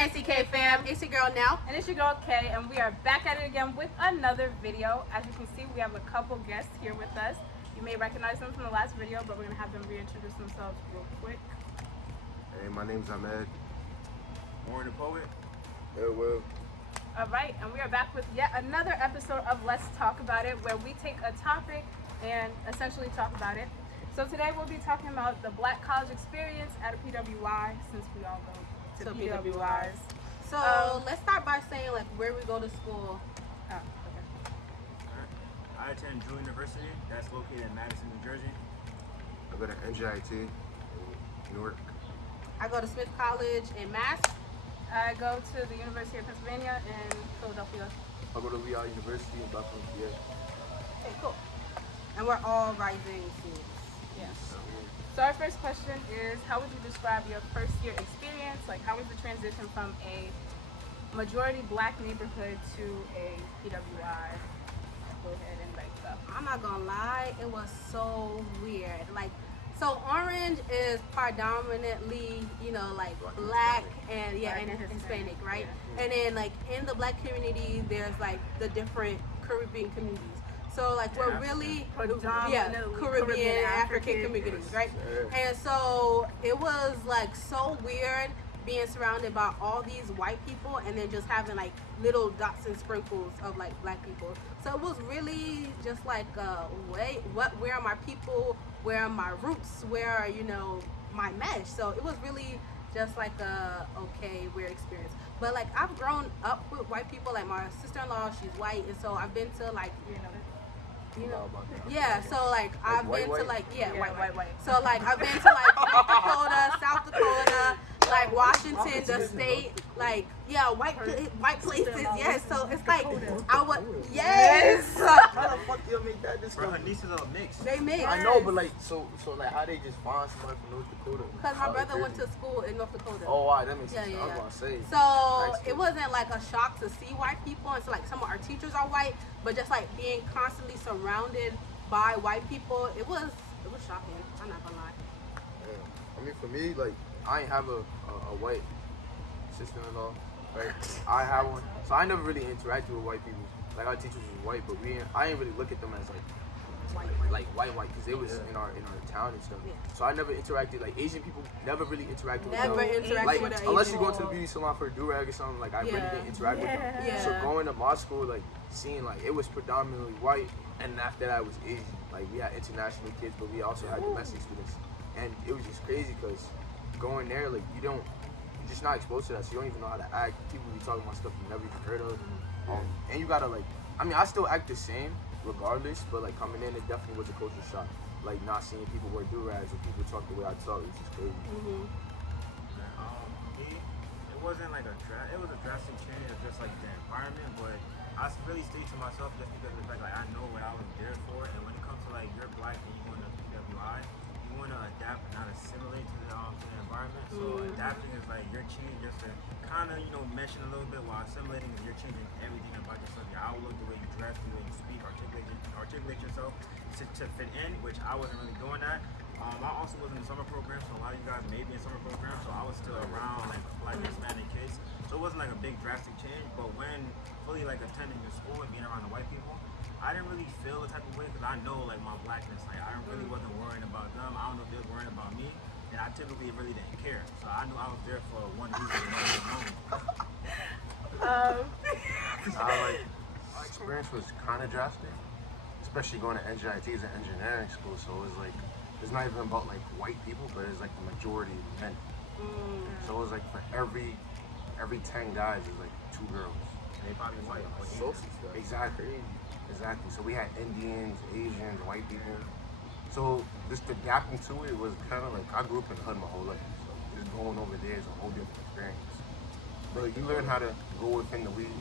NCK fam? It's your girl Nelle. And it's your girl Kay, and we are back at it again with another video. As you can see, we have a couple guests here with us. You may recognize them from the last video, but we're going to have them reintroduce themselves real quick. Hey, my name's Ahmed. Oren the poet. Hey, Will. Alright, and we are back with yet another episode of Let's Talk About It, where we take a topic and essentially talk about it. So today we'll be talking about the Black college experience at a PWI, since we all go to PWIs. So let's start by saying like where we go to school. Oh, okay. I attend Drew University. That's located in Madison, New Jersey. I go to NJIT in Newark. I go to Smith College in Mass. I go to the University of Pennsylvania in Philadelphia. I go to Lehigh University in Buffalo, PA. Okay, cool. And we're all rising students. Yes. So our first question is, how would you describe your first year experience? Like, how was the transition from a majority black neighborhood to a PWI? Go ahead and go. I'm not gonna lie, it was so weird. Like, so Orange is predominantly, like black and Hispanic, right? Yeah. And then like in the black community, there's like the different Caribbean communities. So like we're really Caribbean African communities, right? And so it was like so weird being surrounded by all these white people and then just having like little dots and sprinkles of like black people. So it was really just like where are my people, where are my roots, where are my mesh. So it was really just like a weird experience. But like I've grown up with white people. Like my sister-in-law, she's white, and so I've been to like so like I've been to like white. So like I've been to like North Dakota, South Dakota, like Washington, the state, like white places. Yes, so it's like How the fuck do you make that Bro, discovery? her nieces are mixed. they mix. I know, but like, so like, how they just find somebody from North Dakota? Because my brother went to school in North Dakota. Oh, wow, that makes Yeah, sense. yeah, I was yeah. gonna say. So Nice. it wasn't like a shock to see white people, and so like some of our teachers are white, but just like being constantly surrounded by white people, it was shocking. I'm not gonna lie. Yeah. I mean, for me, like, I ain't have a white sister-in-law, right? I have one, so I never really interacted with white people. Like our teachers was white, but I didn't really look at them as white, because they was in our town and stuff. Yeah. So I never interacted, like Asian people never really interacted with Never them. interacted Like, with an unless Asian you go to the people. beauty salon for a do-rag or something, like I really Yeah. didn't interact with them. Yeah. So going to my school, like seeing like it was predominantly white, and after that was Asian. Like we had international kids, but we also had domestic students, and it was just crazy because going there, like you're just not exposed to that, so you don't even know how to act. People be talking about stuff you never even heard of, and you gotta like. I mean, I still act the same regardless, but like coming in, it definitely was a culture shock. Like not seeing people wear do-rags or people talk the way I talk, it's just crazy. Mm-hmm. Me, it wasn't like it was a drastic change of just like the environment, but I really stayed to myself just because of the fact like I know what I was there for, and when it comes to like you're black and you going to PWI, you want to adapt and not assimilate to the environment. So adapting is like you're changing just to kind of meshing a little bit, while assimilating is you're changing everything about yourself, your outlook, the way you dress, the way you speak, articulate yourself to fit in, which I wasn't really doing that. I also was in the summer program, so a lot of you guys may be in summer programs, so I was still around like Hispanic kids. So it wasn't like a big drastic change, but when fully like attending the school and being around the white people, I didn't really feel the type of way because I know like my blackness, like I really wasn't worrying about them. I don't know if they were worrying about me, and I typically really didn't care. So I knew I was there for one reason, one moment. My experience was kind of drastic, especially going to NJIT as an engineering school. So it was like, it's not even about like white people, but it's like the majority men. So it was like for every 10 guys, there's like 2 girls. And they probably white. Exactly. So we had Indians, Asians, white people. So just adapting to it was kind of like, I grew up in the hood my whole life. So just going over there is a whole different experience. But you learn how to go within the weeds.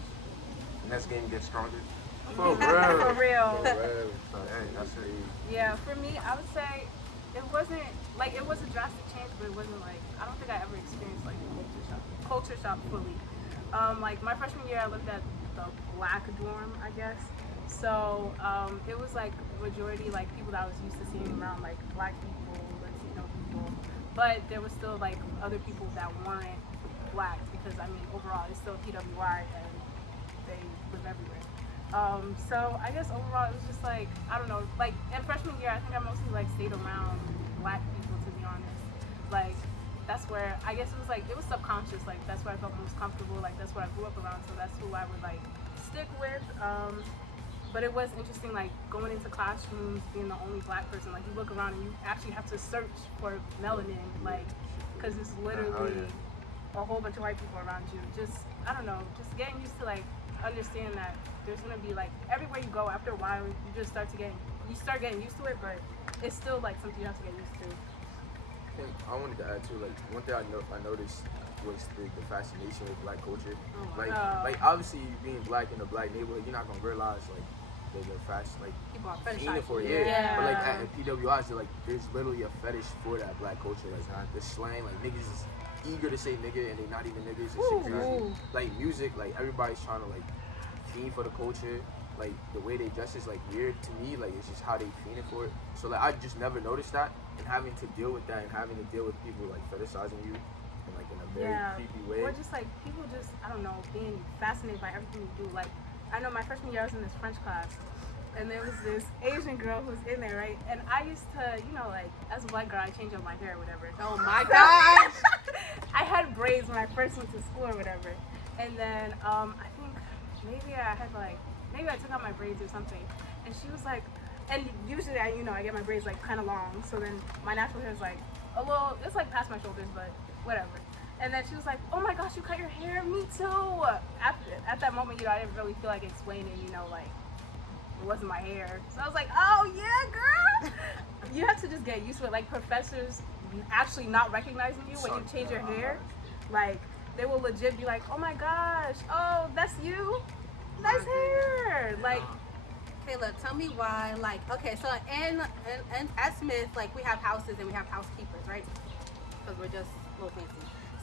The next game gets stronger. For real. So, hey, that's it. Yeah, for me, I would say it wasn't like it was a drastic change, but it wasn't like I don't think I ever experienced like culture shock fully. Like my freshman year, I lived at the black dorm, I guess. So it was like majority like people that I was used to seeing around, like black people, Latino people, but there was still like other people that weren't blacks because I mean overall it's still PWI and they live everywhere. So I guess overall it was just like, I don't know, like in freshman year I think I mostly like stayed around black people, to be honest. Like that's where I guess it was like, it was subconscious, like that's where I felt most comfortable, like that's what I grew up around, so that's who I would like stick with. But it was interesting, like going into classrooms, being the only black person, like you look around and you actually have to search for melanin, like, because it's literally a whole bunch of white people around you. Just, I don't know, just getting used to like understand that there's gonna be like, everywhere you go after a while, you start getting used to it, but it's still like something you have to get used to. I wanted to add too, like one thing I noticed was the fascination with black culture. Like obviously being black in a black neighborhood, you're not gonna realize like the fashion, like people are fetishizing for it. Yeah. But like at PWIs, there's literally a fetish for that black culture. Like the slang, like niggas is eager to say nigga and they not even niggas and shit crazy. Like music, like everybody's trying to like fiend for the culture. Like the way they dress is like weird to me. Like it's just how they fiending for it. So like I just never noticed that, and having to deal with that and having to deal with people like fetishizing you in like in a very creepy way. Or just like people just, I don't know, being fascinated by everything you do. Like I know my freshman year I was in this French class and there was this Asian girl who was in there, right? And I used to, you know, like as a black girl I change up my hair or whatever. Oh my gosh. I had braids when I first went to school or whatever. And then I think maybe I took out my braids or something. And she was like, and usually I get my braids like kind of long. So then my natural hair is like a little, it's like past my shoulders, but whatever. And then she was like, oh my gosh, you cut your hair? Me too. At that moment, I didn't really feel like explaining, like it wasn't my hair. So I was like, oh yeah, girl. You have to just get used to it. Like professors actually not recognizing you when you change your hair. Like they will legit be like, oh my gosh, oh, that's you? Nice hair. Like, Kayla, tell me why, like, okay, so in at Smith, like, we have houses and we have housekeepers, right? Because we're just a little fancy.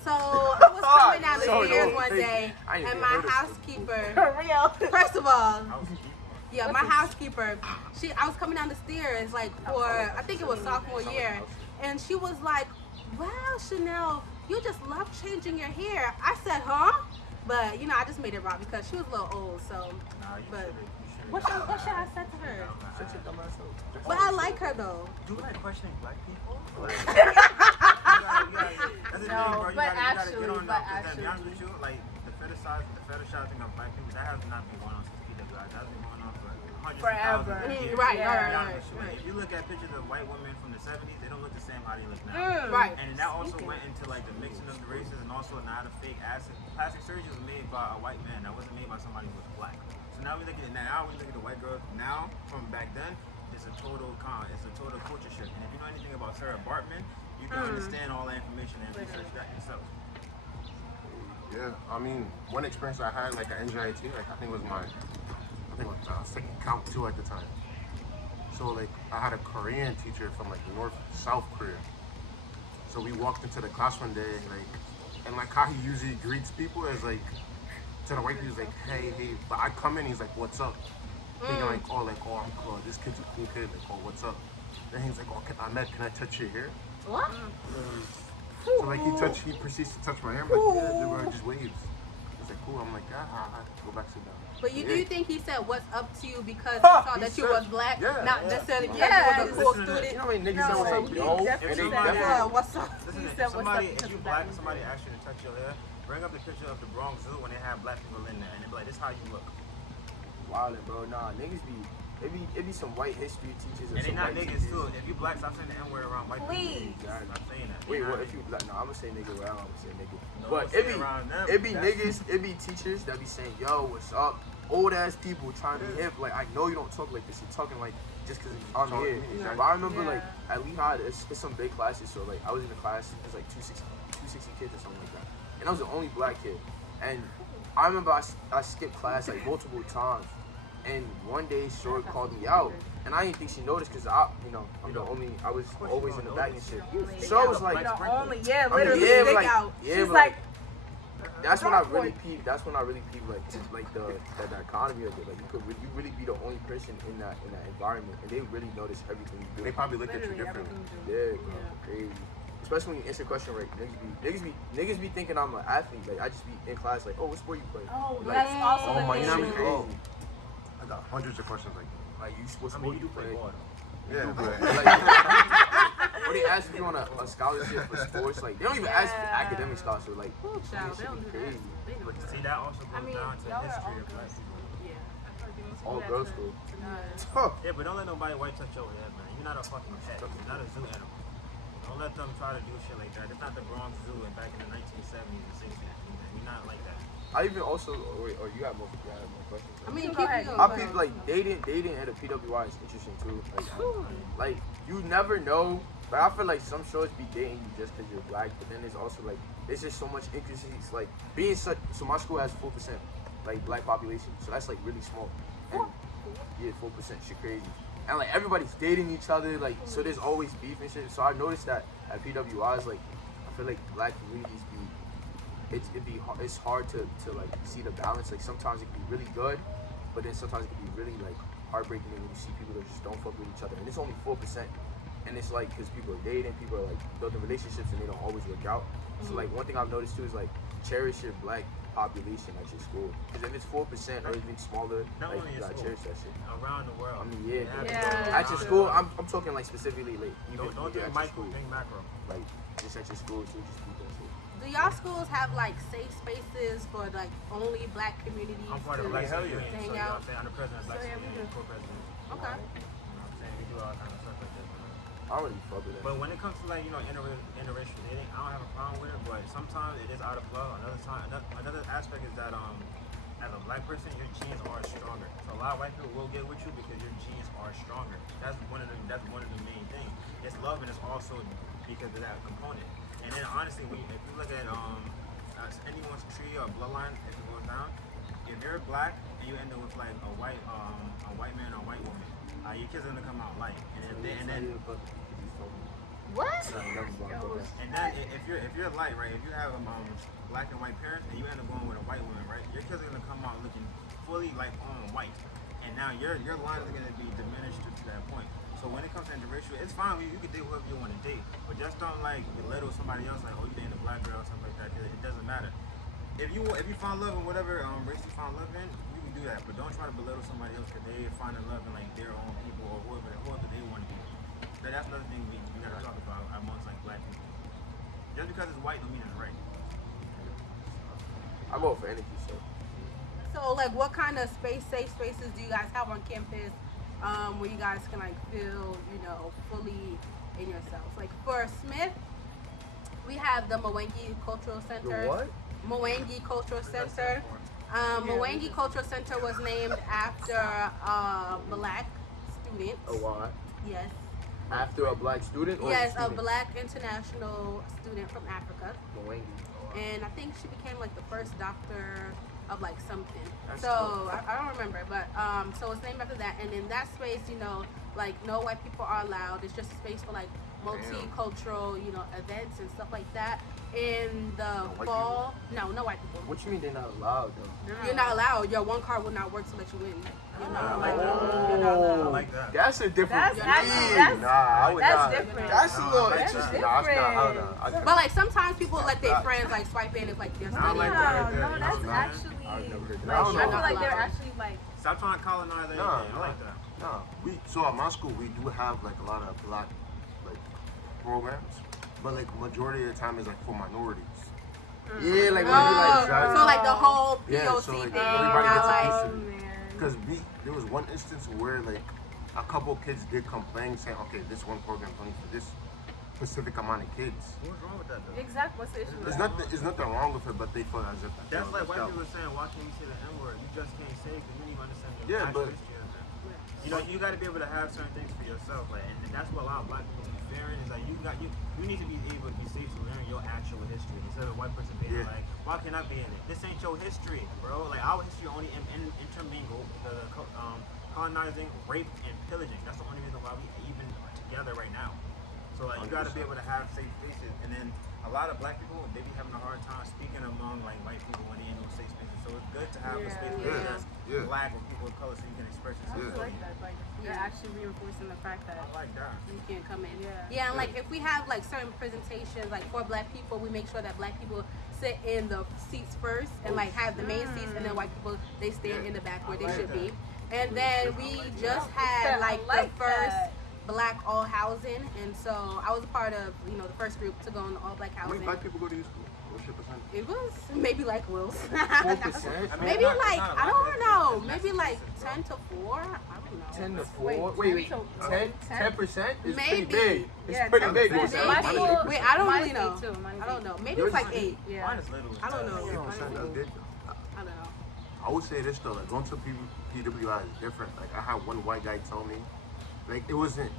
So I was coming down the stairs one day, and my housekeeper, for real. first of all, yeah, my housekeeper, I was coming down the stairs, like, for, I think it was sophomore year, and she was like, wow, Chanel, you just love changing your hair. I said, huh? But, I just made it wrong because she was a little old, so, but. What should I say to her? But I like her though. Do you like questioning black people? No, You but gotta actually, get on that. To be honest with you, like the fetishizing of black people, that has not been going on since PWI. That's been going on for hundreds forever. of thousands of years. Right. If you look at pictures of white women from the 70s, they don't look the same how they look now. Right. And that also went into like the mixing of the races, and also not a fake acid. Plastic surgery was made by a white man. That wasn't made by somebody who was black. So now we look at the white girls now from back then. It's a total culture shift. And if you know anything about Sarah Bartman, you can understand all that information and research that yourself. Yeah, I mean, one experience I had, like at NJIT, like I think it was I was taking Count 2 at the time. So like I had a Korean teacher from like South Korea. So we walked into the class one day, and how he usually greets people is like, to the white people, he's like, hey, but I come in, he's like, what's up? Thinking like, oh, I'm cool, this kid's a cool kid, like, oh, what's up? Then he's like, oh, Ahmed, can I touch your hair? What? So like he proceeds to touch my hair, I'm like, yeah, just waves. He's like, cool, I'm like, go back, sit down. But do you think he said what's up to you because he saw that you was black, not necessarily because you was a cool student? You know what niggas say, What's up? If you black and somebody asks you to touch your hair, bring up the picture of the Bronx Zoo when they have black people in there, and they be like, this is how you look. Wildin', bro. Nah, niggas it be some white history teachers and they not niggas too. If you black, stop saying the N word around white people. Please. Stop saying that. Wait, what if you black? No, I'm gonna say nigga. Well, I'm gonna say nigga. No, but it be niggas. It be teachers that be saying, yo, what's up? Old ass people trying to be hip. Like, I know you don't talk like this. You're talking like just because I'm here. But I remember like at Lehigh, it's some big classes. So like I was in a class. It was like 260 kids or something like that. And I was the only black kid. And I remember I skipped class like multiple times. And one day Short called me out. And I didn't think she noticed because I was always in the back and shit. So I was like, literally stick out. She's like, that's when I really peeped like the dichotomy of it. Like you really be the only person in that environment, and they really notice everything you do. They probably look at you differently. Yeah, crazy. especially when you answer a question right, niggas be thinking I'm an athlete. Like I just be in class like, oh, what sport you play? Oh, Like, that's also oh the my, you know thing. what I mean? I got hundreds of questions like that. Like you, what I sport mean, you you do play play? ball though. Yeah, but Or they ask if you want a scholarship for sports. Like they don't even ask for academic scholarship. Like, Child, they don't do that. crazy. They know But that. see, that also I goes mean, down to y'all are history all of black girls. people. Yeah, I thought you were All that girls to- school. to guys. Huh. Yeah, but don't let nobody white touch your head, man. You're not a fucking pet. You're not a zoo animal. Don't let them try to do shit like that. It's not the Bronx Zoo and back in the 1970s and 60s. Man. You're not like that. I even also, or you got more questions? I mean, Go keep ahead. going. I people like dating at a PWI is interesting too. Like you never know. Like I feel like some shows be dating you just because you're black, but then there's also like there's just so much intricacies. Like being such. So my school has 4% like black population, so that's like really small. And yeah, 4%, shit crazy. And like everybody's dating each other, like so there's always beef and shit. So I noticed that at PWIs, like I feel like black communities it's hard to like see the balance. Like sometimes it can be really good, but then sometimes it can be really like heartbreaking when you see people that just don't fuck with each other. And it's only 4%, and it's like because people are dating, people are like building relationships, and they don't always work out. So like one thing I've noticed too is like cherish your black population at your school. Because if it's 4% or even smaller, Not like only you in gotta school, cherish that shit. around the world. I mean, yeah. Yeah. At your school, I'm talking like specifically like even Don't at think your micro, school. think macro. Like just at your school too, just keep that shit. Do y'all schools have like safe spaces for like only black communities? I'm part of to Black hell Civilian, yeah. so hang you know what out? I'm saying? I'm the president of Black So, yeah, we Civilian, do. co-president. Okay. You know what I'm saying? We do all kind of stuff like that. I don't really fuck with that. But when it comes to like, you know, interracial dating, I don't have a problem with it, but sometimes it is out of love. Another aspect is that as a black person, your genes are stronger. So a lot of white people will get with you because your genes are stronger. That's one of the main things. It's love and it's also because of that component. And then honestly, if you look at anyone's tree or bloodline, if it goes down, if you're black and you end up with like a white man or a white woman, your kids are gonna come out light. And then What? and then if you're light, right? If you have black and white parents and you end up going with a white woman, right? Your kids are gonna come out looking fully like white, and now your line is gonna be diminished to that point. So when it comes to interracial, it's fine. You can date whoever you want to date, but just don't like belittle somebody else like, oh, you dating a black girl or something like that. Cause it doesn't matter. If you find love in whatever race you find love in, you can do that. But don't try to belittle somebody else because they find love in like their own people or whoever they want to be. But that's another thing we gotta talk about amongst like black people. Just because it's white don't mean it's right. I vote for energy, so. So like, what kind of safe spaces do you guys have on campus, where you guys can like feel, you know, fully in yourselves? Like for Smith, we have the Mwangi Cultural Center. The what? Mwangi Cultural Center. Mwangi Cultural Center was named after a black student. Oh, why? Yes. After a black student? Or Yes, a student? black international student from Africa. Mwangi. And I think she became like the first doctor of like something. That's So cool. I don't remember, but so it's named after that. And in that space, you know, like no white people are allowed. It's just a space for like multicultural, you know, events and stuff like that. In the white fall, no white people. What you mean they're not allowed though? You're not allowed. Your one card will not work to let you in. You're not I allowed. like that. You're not I allowed. like that. That's a different That's breed. actually Nah, I would that's not. different. That's a little That's interesting. Nah, it's not. I don't different. know. But like sometimes people let their friends like swipe in if like they're I studying. like No, that. no, that's Nah, actually I've never heard that. like, I don't I know. feel like they're actually like Stop trying to colonize everything. No, I like that. No, so at my school we do have like a lot of black like programs, but like majority of the time is like for minorities. Yeah, like when you Oh, like so like the whole POC Yeah, so, like, thing, everybody not gets a like piece oh of it. man. Because there was one instance where like a couple kids did complain saying, okay, this one program is only for this specific amount of kids. What's wrong with that though? Exactly. What's the issue? There's nothing wrong with it, but they feel as if That's like white left out. people saying, why can't you say the N-word? You just can't say it because you don't even understand the Yeah, actual but- history of that. You know, you got to be able to have certain things for yourself, like, and that's what a lot of black people be fearing is like you need to be able to be safe to learn your actual history instead of a white person being like, why can't I be in it? This ain't your history, bro. Like our history only intermingled because of colonizing, rape, and pillaging. That's the only reason why we even together right now. So like you got to be able to have safe spaces, and then a lot of black people, they be having a hard time speaking among like white people when they in those safe spaces. So it's good to have a space where it's just black or people of color so you can express yourself. I like that. Like you're actually reinforcing the fact that I like that. you can't come in. Yeah, and like if we have like certain presentations like for black people, we make sure that black people sit in the seats first and like have the main seats, and then white people they stand in the back where they should be. And then we just had like the first black all housing, and so I was a part of the first group to go in the all black How many housing. black people go to your school? What's your percentage? It was maybe like Will's. 4%. Maybe like I don't know, maybe like 10 to 4. I don't know. 10 to 4. Wait. 10% is Maybe. pretty big. It's Yeah, pretty big. 10%. Maybe. Wait, I don't really Mine's know. 8 too. Mine's I don't 8. know. Maybe it's like 8. Yeah. Mine is little. I don't know. You know what I'm saying? That's big. I don't know. I would say this though, like going to PWI is different. Like I had one white guy tell me, like it wasn't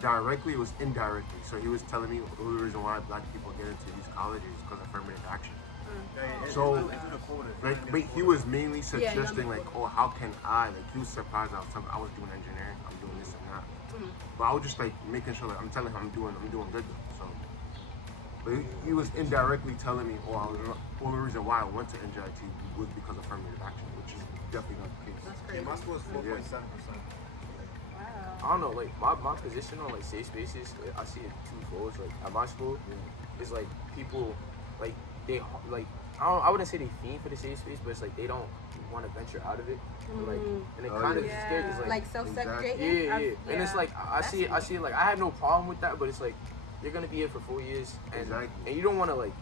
directly, it was indirectly. So he was telling me the only reason why black people get into these colleges is because of affirmative action. So, like, but he was mainly suggesting like, oh, how can I? Like he was surprised I was telling him I was doing engineering, I'm doing this and that. But I was just like making sure that I'm telling him I'm doing good though. So, but he was indirectly telling me, oh, the only reason why I went to NJIT was because of affirmative action, which is definitely not the case. That's Yeah, crazy. my school is 4.7%. I don't know, like my position on like safe spaces, I see it twofold. Like at my school, is like people, like they like I wouldn't say they fiend for the safe space, but it's like they don't want to venture out of it, and it kind of scares. It's Like self-segregating. yeah. And it's like I see it like I had no problem with that, but it's like you're gonna be here for 4 years, and you don't want to like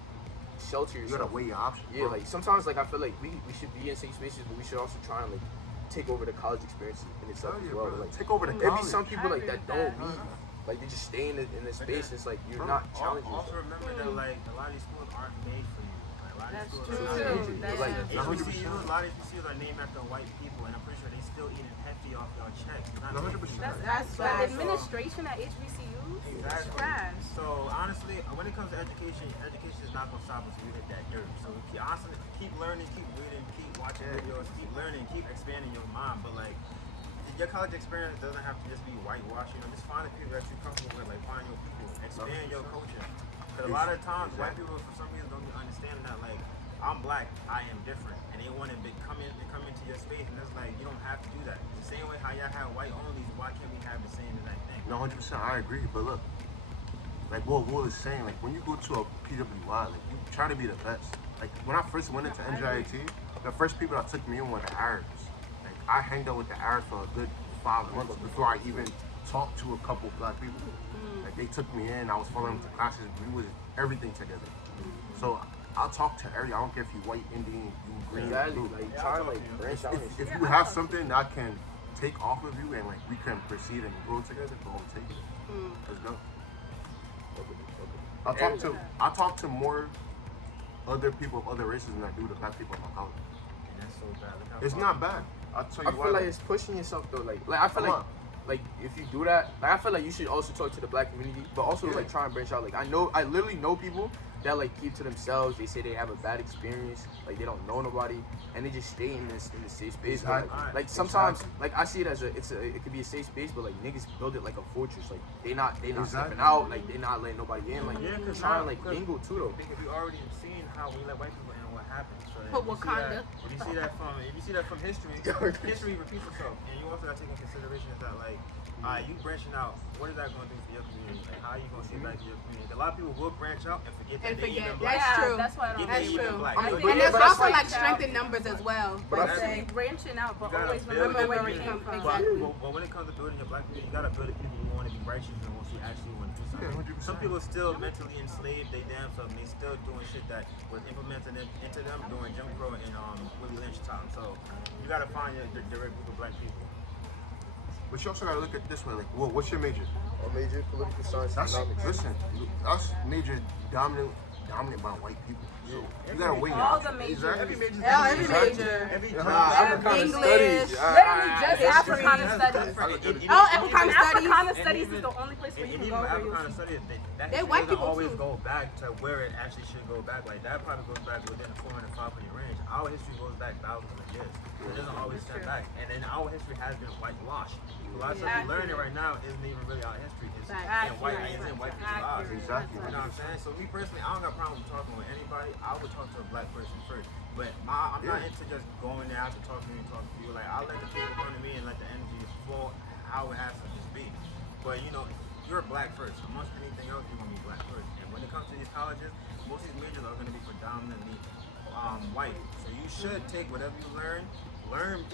shelter You yourself. gotta weigh your options. Yeah, like sometimes like I feel like we should be in safe spaces, but we should also try and like take over the college experience in itself as well. Bro. Like Take over the there college. be some people like that agree with don't leave. Like they just stay in the space. It's like you're not challenging Also yourself. remember that like a lot of these schools aren't made for you. Like, a lot of That's these true schools too. That's Like, true. HBCUs, a lot of HBCUs are named after white people, and I'm pretty sure they still eating hefty off y'all checks. It's not 100%. That's the facts. administration at HBCUs is Exactly. trash. So honestly, when it comes to education is not gonna stop us if we hit that dirt. So honestly, keep learning, keep reading, keep watching videos, keep learning, keep expanding your mind. But like, your college experience doesn't have to just be whitewash. Just find the people that you're comfortable with. Like, find your people, expand your culture. Because a lot of times, white people for some reason don't understand that. Like, I'm black, I am different, and they want to come into your space, and it's like you don't have to do that. The same way how y'all have white onlys, why can't we have the same exact thing? No, 100%. I agree. But look, like what Will is saying, like when you go to a PWI, like you try to be the best. Like when I first went into NJIT, the first people that took me in were the Arabs. Like I hanged out with the Arabs for a good 5 months before I even talked to a couple black people. Like they took me in, I was following them to classes, we was everything together. So I'll talk to every. I don't care if you white, Indian, you green, Exactly. blue. Like try to like branch out. If you have something that can take off of you and like we can proceed and grow together, go and take it. Let's go. I talk to more other people of other races than I do the black people in my college. And that's so bad. Look how It's far- not bad. I'll tell you I why. feel like it's pushing yourself though. Like I feel Come like on. like if you do that, like I feel like you should also talk to the black community, but also like try and branch out. Like I literally know people that like keep to themselves. They say they have a bad experience, like they don't know nobody, and they just stay in this safe space. But, like sometimes, like I see it as it could be a safe space, but like niggas build it like a fortress. Like they not stepping out, like they not letting nobody in. Like Yeah, 'cause trying to now- like mingle too though. Because we already seen how we let white people in and what happens. So But if you see Wakanda. that- If you see that from history, history repeats itself. And you also got to take into consideration is that like, you branching out, what is that going to do for your community? Like, how are you going to see back to your community? A lot of people will branch out and forget that they're even black. That's true. That's why I don't That's think true. Black. I mean, And there's but that's also like- like strength in numbers as well. But Like that's- say, branching out, but You gotta always build remember it. where you came from. Exactly. But when it comes to building your black community, you gotta build the people who want to be righteous and who actually want to do something. 100%. Some people still mentally enslaved, they damn self, and they still doing shit that was implemented into them during Jim Crow and Willie Lynch time. So you gotta find the direct group of black people. But you also gotta look at it this way. Like, what's your major? A major political science That's economics. listen. Us major dominated by white people. So you gotta weigh all your the majors. Every major. Every major. Every Africana English. studies. Literally just history. Africana studies. Africana studies. Africana studies is the only place where you And can even go. Africana studies, that They history white doesn't people always too. go back to where it actually should go back. Like that probably goes back within the 400, 500 range. Our history goes back thousands of years. It doesn't always step back. And then our history has been whitewashed. A lot of stuff we're learning right now isn't even really our history. It's in white people's lives. Exactly. You know what I'm saying? So me personally, I don't got a problem with talking with anybody. I would talk to a black person first. But I'm not into just going there after talking to you and talking to you. Like I'll let the people come to me and let the energy flow how it has to just be. But you know, you're black first. Amongst anything else, you're gonna be black first. And when it comes to these colleges, most of these majors are gonna be predominantly white. So you should take whatever you learn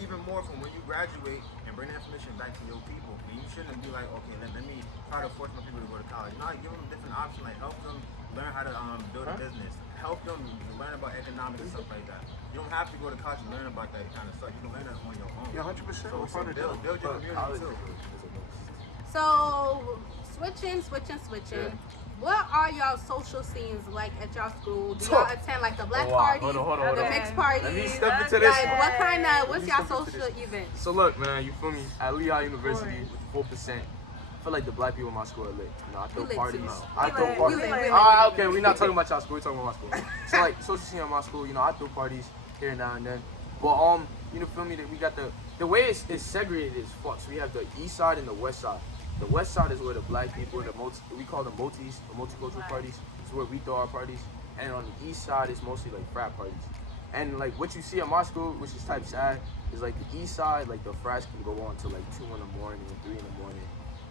even more from when you graduate and bring the information back to your people. And you shouldn't be like, okay, let me try to force my people to go to college. No, give them different options, like help them learn how to build a business, help them learn about economics and stuff like that. You don't have to go to college and learn about that kind of stuff. You can learn that on your own. Yeah, 100%. So build your community too. So switching. What are y'all social scenes like at y'all school? Do y'all attend like the black parties, Hold on. the mixed parties? Let me step into this. Like, what's y'all social events? So look, man, you feel me? At Lehigh University, with 4%. I feel like the black people in my school are lit. You know, I throw lit parties. too. I throw We parties. lit. Okay, we're not talking about y'all school. We're talking about my school. So like social scene at my school, you know, I throw parties here and now and then. But you know, feel me? That we got the way it's segregated is fuck. So we have the east side and the west side. The west side is where the black people, we call them multis, the multicultural parties. It's where we throw our parties. And on the east side, it's mostly like frat parties. And like what you see at my school, which is type sad, is like the east side, like the frats can go on to like 2 in the morning and 3 in the morning.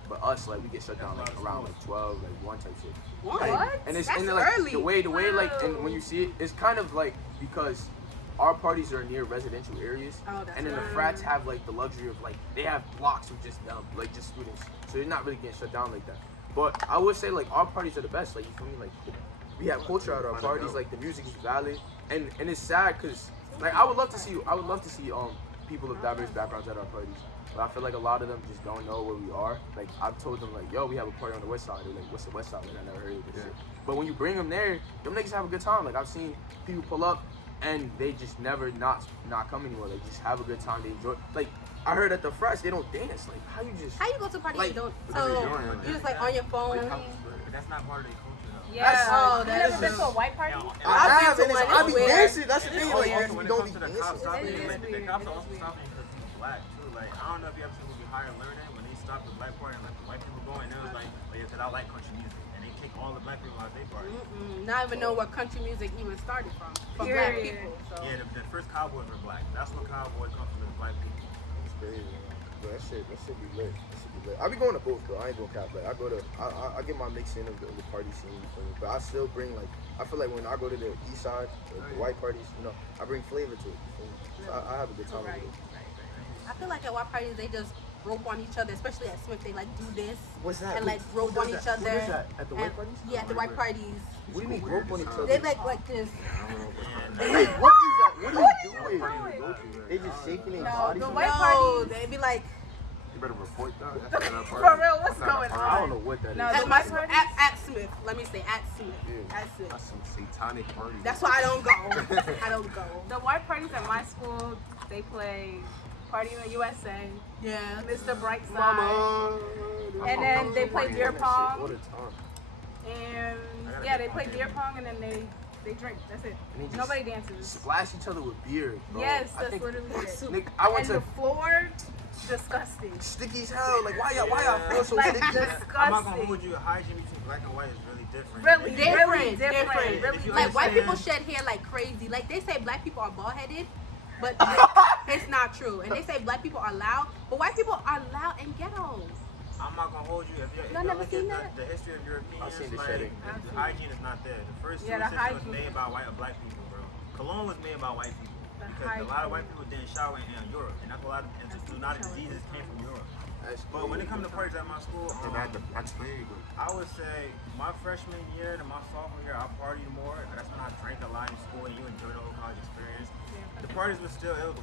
But us, like we get shut down like around like 12, like 1 type shit. What? And it's That's and then, like early. the way like and when you see it, it's kind of like because our parties are near residential areas, and then the frats have like the luxury of like they have blocks of just them, like just students, so they're not really getting shut down like that. But I would say like our parties are the best. Like you feel me? Like we have culture at our parties. Like the music is valid, and it's sad because like I would love to see people of diverse backgrounds at our parties. But I feel like a lot of them just don't know where we are. Like I've told them like, yo, we have a party on the west side. They're like, what's the west side? Like I never heard of this shit. But when you bring them there, them niggas have a good time. Like I've seen people pull up and they just never not come anymore. They just have a good time. They enjoy. Like I heard at the frats, they don't dance. Like how you go to a party like, and don't? So you just like on your phone. But that's not part of their culture though. Yeah. That's You never been to a white party? I have, and I be weird. dancing. That's the thing. Like Also, you when it don't comes be to the cops dancing. stopping It you, is like, the weird. cops are It is also weird. stopping you because he's black too. Like I don't know if you ever seen the movie Higher Learning when they stopped the black party and like the white people going, and it was like because I like country music, and they kick all the black people out of their party. Not even know where country music even started from black Period. people. So. Yeah, the first cowboys were black. That's what cowboy comes from, is black people. It's crazy, man. But that shit be lit. I be going to both though. I ain't going cap. Like I go to, I get my mix in of the party scene, but I still bring like, I feel like when I go to the east side, the white parties, you know, I bring flavor to it. So I have a good time with it. I feel like at white parties they just rope on each other, especially at Smith. They like do this What's that? and like rope on each other. What is that? At the white parties? Yeah, at the white parties. What do you mean rope on each other? They like this. Hey, what is that? What are you doing? They just shaking their bodies. the white No, parties. they be like You better report that. That's not a party. For real, what's That's not a going party. I don't know what that is. No, at, the my, white parties? at Smith. Let me say at Smith. Yeah. At Smith. That's some satanic party. That's why I don't go. I don't go. The white parties at my school, they play Party in the USA, Yeah. Mr. Brightside, Mama. and then they play beer All pong, the time. and yeah, they play beer pong, and then they drink. That's it. And they just Nobody dances. Splash each other with beer, bro. Yes, I that's think, literally it. Nick, I went And to the floor, disgusting. sticky as hell. Like why y'all feel so Like sticky? I'm not gonna disgusting. hold you. Hygiene between black and white is really different. Really, Different. different. If you Like white understand- people shed hair like crazy. Like they say black people are bald headed, but it's not true. And they say black people are loud, but white people are loud and ghetto. I'm not gonna hold you. If you Y'all never look seen at that? the history of Europeans, I've seen the like, shedding. the hygiene is not there. The first Yeah, the civilization was hygiene. made by black people, bro. Cologne was made by white people The because a lot of white hygiene. people didn't shower in Europe, and that's a lot of a lot of diseases came from Europe. But when it comes to parties at my school, That's very good. I would say my freshman year to my sophomore year, I partied more. That's when I drank a lot in school, and you enjoyed the whole college experience. The parties were still it was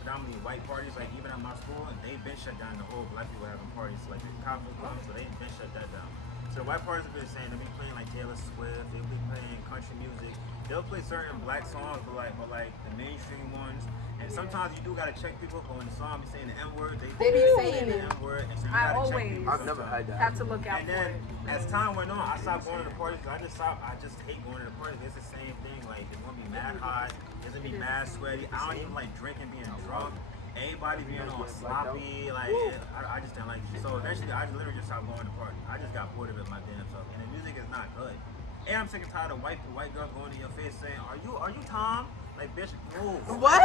predominantly white parties. Like even at my school, they've been shut down. The whole black people having parties, so, like the cops was coming, so they've been shut that down. So the white parties have been the same. They've been playing like Taylor Swift. They've been playing country music. They'll play certain black songs, but like the mainstream ones. And sometimes you do gotta check people when the song be saying the N word. They be saying saying the it. N word, and so you I gotta check always people. I've never had that. have to look out And for then it. as time went on, I stopped going to the parties. I just hate going to the parties. It's the same thing. Like it's gonna be mad hot. It's gonna be mad sweaty. I don't even like drinking, being drunk. Everybody being all sloppy. Like I just don't like it. So eventually, I literally just stopped going to parties. I just got bored of it my damn self. And the music is not good. And I'm sick and tired of white girls going in your face saying, "Are you Tom?" Like, bitch, move. What?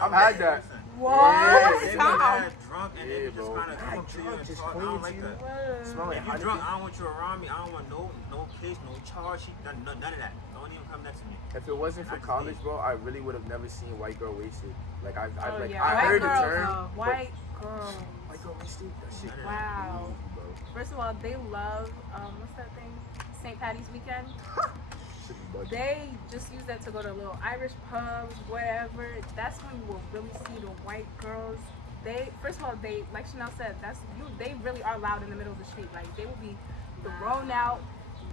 I've had that. What? They Tom. get drunk and they just bro. kind of come up to you and talk. I don't like that. Smell If you're drunk, I don't want you around me. I don't want no case, no charge, none of that. Don't even come next to me. If it wasn't for college, bro, I really would have never seen white girl wasted. Like I Yeah. I White heard the girls, term. White girls. White girl wasted. That shit. Wow. Easy, bro. First of all, they love what's that thing? St. Patty's weekend. Shit be bugging. They just use that to go to little Irish pubs, whatever. That's when you will really see the white girls. First of all, like Chanel said, they really are loud in the middle of the street. Like they will be thrown out,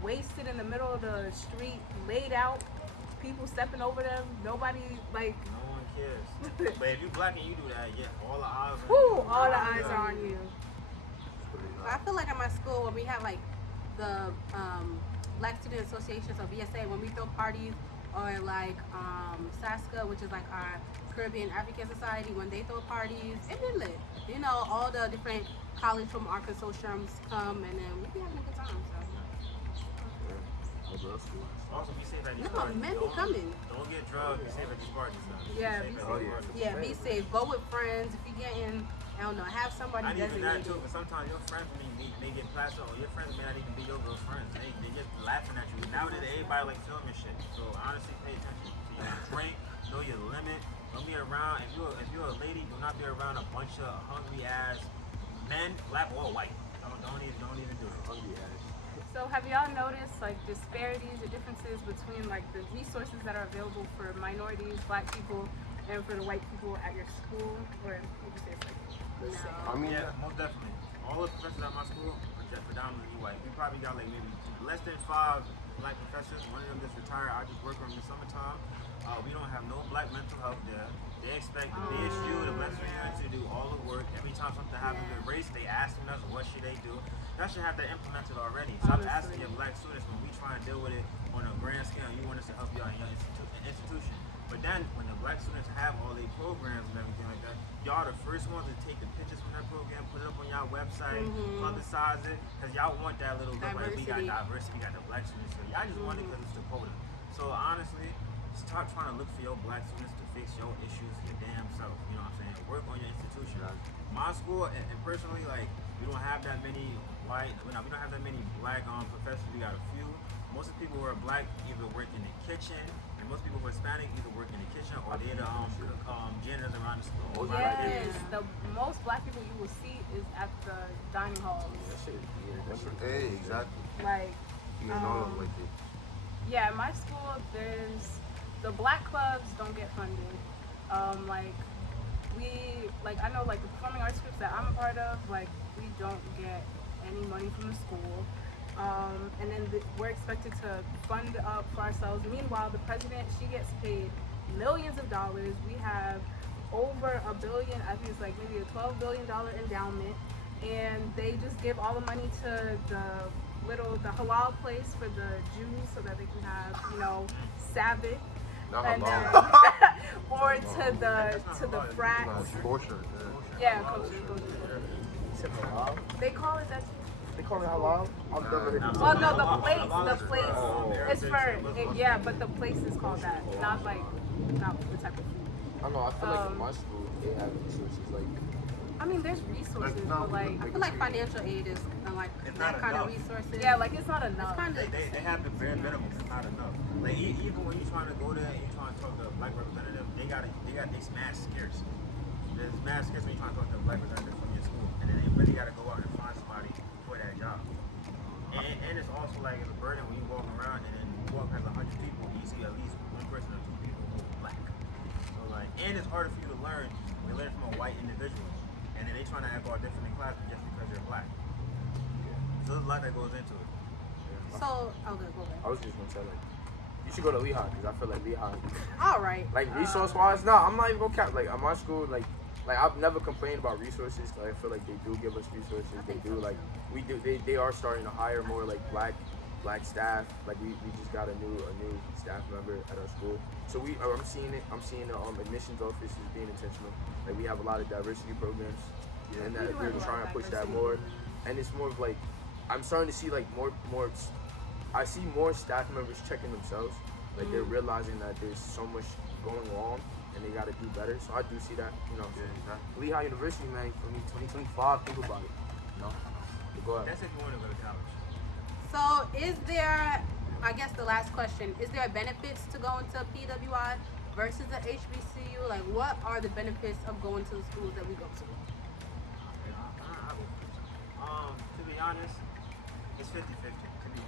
wasted in the middle of the street, laid out, people stepping over them. Nobody like. No one cares. But if you black and you do that, yeah, all the eyes. Whoo, all the eyes are on you. I feel like at my school when we have like the Black Student Associations or BSA, when we throw parties, or like SASCA, which is like our Caribbean African Society, when they throw parties, it be lit. You know, all the different college from our consortiums come, and then we be having a good time. Also, be safe at these No, parties. men be coming. Don't get drugged. Be safe at these parties. Though. Yeah, Be be safe at safe. these parties. Yeah, be safe. Go with friends. If you get in, I don't know, have somebody Not even that designated. too, because sometimes your friends may get plastered, or your friends may not even be your girl friends. They just laughing at you. Nowadays, everybody like filming shit. So honestly, pay attention to your drink. Know your limit. Don't be around. If you're a lady, do not be around a bunch of hungry ass men, black or white. Don't even do it. Hungry ass. So have y'all noticed like disparities or differences between like the resources that are available for minorities, black people, and for the white people at your school? Or would you say it's like no? I mean, Yeah, most definitely. All the professors at my school are just predominantly white. We probably got like maybe less than 5 black professors. One of them just retired. I just work on in the summertime. We don't have no black mental health there. They expect the BSU, the Black Student to do all the work. Every time something happens with race, they asking us what should they do. Y'all should have that implemented already. Stop asking your black students when we try and deal with it on a grand scale. You want us to help you out in your institution. But then when the black students have all their programs and everything like that, y'all the first ones to take the pictures from that program, put it up on y'all website, publicize it, because y'all want that little look like we got diversity, we got the black students. So y'all just want it because it's the quota. So honestly, start trying to look for your black students to fix your issues your damn self. You know what I'm saying? Work on your institution. My school, and personally, like, we don't have that many white, we don't have that many black professors. We got a few. Most of the people who are black either work in the kitchen, and most people who are Hispanic either work in the kitchen or they're the janitors around the school. Yes, the most black people you will see is at the dining halls. That shit is weird. that's what, hey, exactly. Like, You know, like it. yeah, at my school, the black clubs don't get funded. I know like the performing arts groups that I'm a part of, like we don't get any money from the school. And then we're expected to fund up for ourselves. Meanwhile, the president, she gets paid millions of dollars. We have over $1 billion, I think it's like maybe a $12 billion endowment. And they just give all the money to the halal place for the Jews so that they can have, you know, Sabbath. Not And halal. or to the frats. Nah, kosher, Yeah, kosher. Except for halal. They call it that too. They call it halal? I've never heard of Well, no, the place is for yeah, but the place is called that, not the type of food. I don't know, I feel like in my school, they have resources like... I mean, there's resources, but like I feel like financial aid is like It's that not kind of enough. resources. yeah, like it's not enough. They have the bare minimum. It's not enough. Like even when you're trying to go there and you're trying to talk to a black representative, they mad scarce. There's mad scarce when you're trying to talk to a black representative from your school, and then they really got to go out and find somebody for that job. And it's also like it's a burden when you walk around and then you walk past 100 people and you see at least one person or 2 people who are black. So like, and it's harder for you to learn when you learn from a white individual, and then they trying to act all different in class just because you're black. So there's a lot that goes into it. So, okay, go ahead. I was just gonna say like, You should go to Lehigh because I feel like Lehigh. All right. Like resource wise, no, I'm not even gonna cap. Like at my school, like I've never complained about resources. Cause I feel like they do give us resources. They do like we do. They are starting to hire more like black staff. Like we just got a new staff member at our school. So I'm seeing it. I'm seeing the admissions office is being intentional. Like we have a lot of diversity programs, and that we're trying to push that more. And it's more of like I'm starting to see like more. I see more staff members checking themselves. Like they're realizing that there's so much going wrong and they gotta do better. So I do see that, you know. Lehigh University, man, for me, 2025, think about it. You know? So go ahead. That's if you want to go to college. So is there, I guess the last question, is there benefits to going to PWI versus the HBCU? Like what are the benefits of going to the schools that we go to? To be honest, it's 50-50.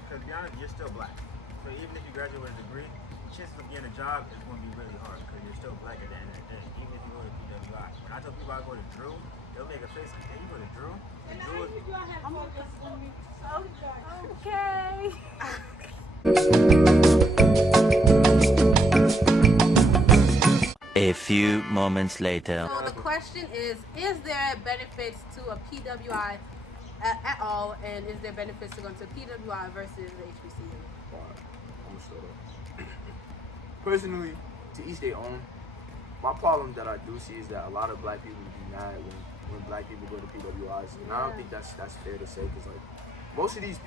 Because to be honest, you're still black. So even if you graduate with a degree, chances of getting a job is going to be really hard because you're still black at the end of the day. Even if you go to PWI. When I tell people I go to Drew, they'll make a face. Hey, you go to Drew? And Drew is... Okay. A few moments later. So the question is there benefits to a PWI at all, and is there benefits to going to PWI versus the HBCU? I'm gonna start off. Personally, to each their own. My problem that I do see is that a lot of black people be mad when black people go to PWIs, and I don't think that's fair to say because like most of these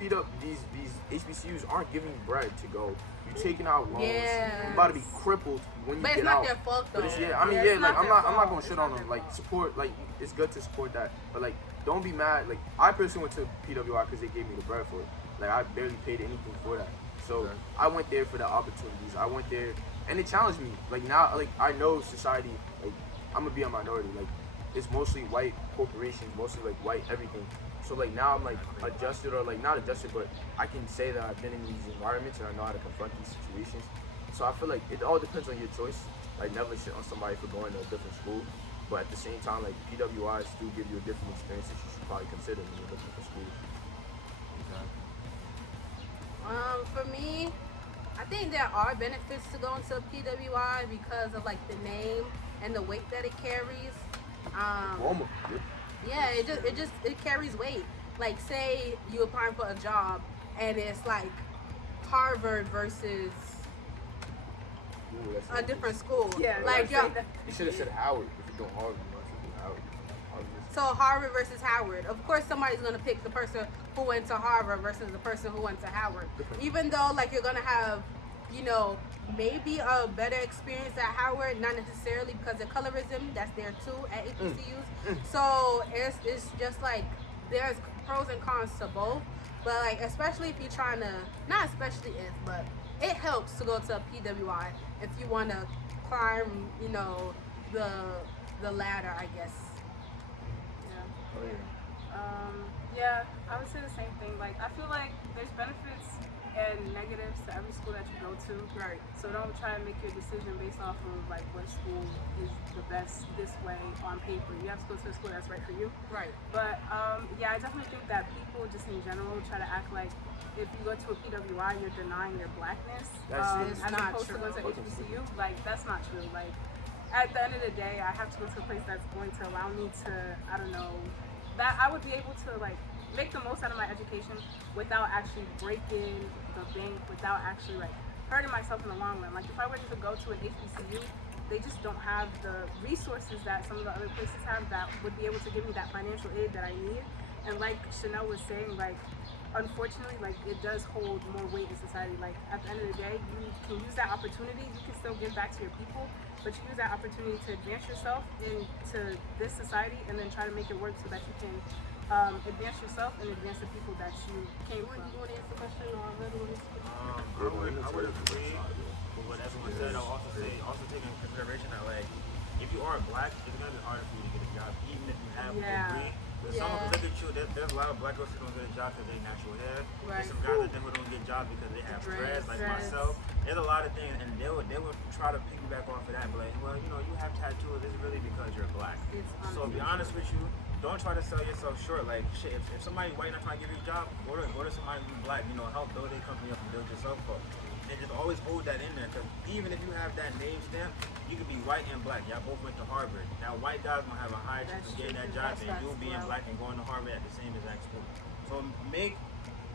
HBCUs aren't giving bread to go. You're taking out loans. Yeah. You're about to be crippled when you But get it's not out. their fault though. But it's, yeah, I mean, it's like I'm not fault. gonna shit on them. Like support, like it's good to support that, but like don't be mad. Like I personally went to PWI because they gave me the bread for it. Like I barely paid anything for that. So I went there for the opportunities. I went there and it challenged me. Like now, like I know society. Like I'm gonna be a minority. Like it's mostly white corporations, mostly like white everything. So like now I'm like adjusted or like not adjusted, but I can say that I've been in these environments and I know how to confront these situations. So I feel like it all depends on your choice. Like never shit on somebody for going to a different school, but at the same time, like PWIs do give you a different experience that you should probably consider when you're looking for schools. For me, I think there are benefits to going to PWI because of like the name and the weight that it carries. Yeah, it carries weight. Like say you applying for a job and it's like Harvard versus a different school. Yeah, like you should have said Howard if you're doing Harvard. So Harvard versus Howard. Of course, somebody's gonna pick the person who went to Harvard versus the person who went to Howard. Even though like you're gonna have, you know, maybe a better experience at Howard, not necessarily because of colorism. That's there too at HBCUs. So it's just like there's pros and cons to both. But like especially if you're trying to, not especially if, but it helps to go to a PWI if you want to climb, you know, the ladder, I guess. Yeah, I would say the same thing. Like, I feel like there's benefits and negatives to every school that you go to. Right. So don't try to make your decision based off of like what school is the best this way on paper. You have to go to a school that's right for you. Right. But yeah, I definitely think that people just in general try to act like if you go to a PWI, you're denying your blackness. That's as not opposed true. to going to HBCU. Like, that's not true. Like, at the end of the day, I have to go to a place that's going to allow me to, I don't know, that I would be able to like make the most out of my education without actually breaking the bank, without actually like hurting myself in the long run. Like if I were to go to an HBCU, they just don't have the resources that some of the other places have that would be able to give me that financial aid that I need. And like Chanel was saying, like unfortunately, like it does hold more weight in society. Like at the end of the day, you can use that opportunity, you can still give back to your people, but you use that opportunity to advance yourself into this society and then try to make it work so that you can advance yourself and advance the people that you came from. You want to answer the question or I would agree with what everyone said. I'll also take into consideration that like if you are black, it's gonna be harder for you to get a job, even if you have a degree. Look at you. There's a lot of black girls who don't get a job because they natural hair. There's some guys that don't get jobs because they have dreads, like myself. There's a lot of things, and they would try to piggyback off of that, but like, well, you know, you have tattoos. It's really because you're black. So to be honest with you, don't try to sell yourself short. Like shit, if somebody white not trying to give you a job, go to somebody who's black. You know, help build their company up and build yourself up. And just always hold that in there, because even if you have that name stamp, you could be white and black. Y'all both went to Harvard. Now, white guys gonna have a higher chance of getting that job than you being black and going to Harvard at the same exact school. So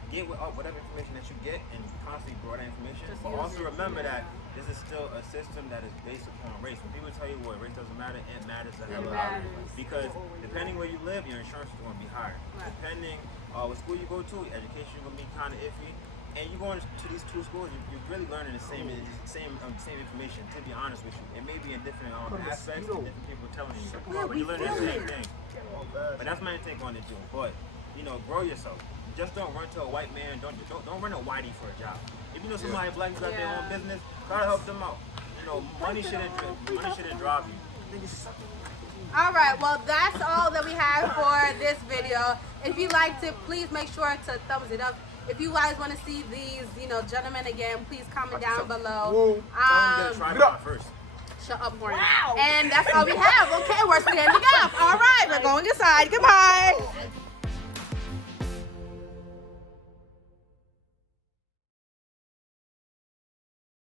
get with whatever information that you get and constantly grow that information. But also remember that this is still a system that is based upon race. When people tell you what race doesn't matter, it matters a hell of a lot. Because depending where you live, your insurance is gonna be higher. Right. Depending what school you go to, education is gonna be kind of iffy. And you going to these two schools, you're really learning the same information. To be honest with you, it may be in different aspects, and different people telling you, but you're learning the same thing. But that's my take on it too. But you know, grow yourself. Just don't run to a white man. Don't run a whitey for a job. If you know somebody black who's got their own business, try to help them out. You know, money shouldn't drive you. All right, well, that's all that we have for this video. If you liked it, please make sure to thumbs it up. If you guys want to see these, gentlemen again, please comment down below. First. Shut up, Oren. Wow. And that's all we have. Okay, we're standing up. All right, we're going inside. Goodbye.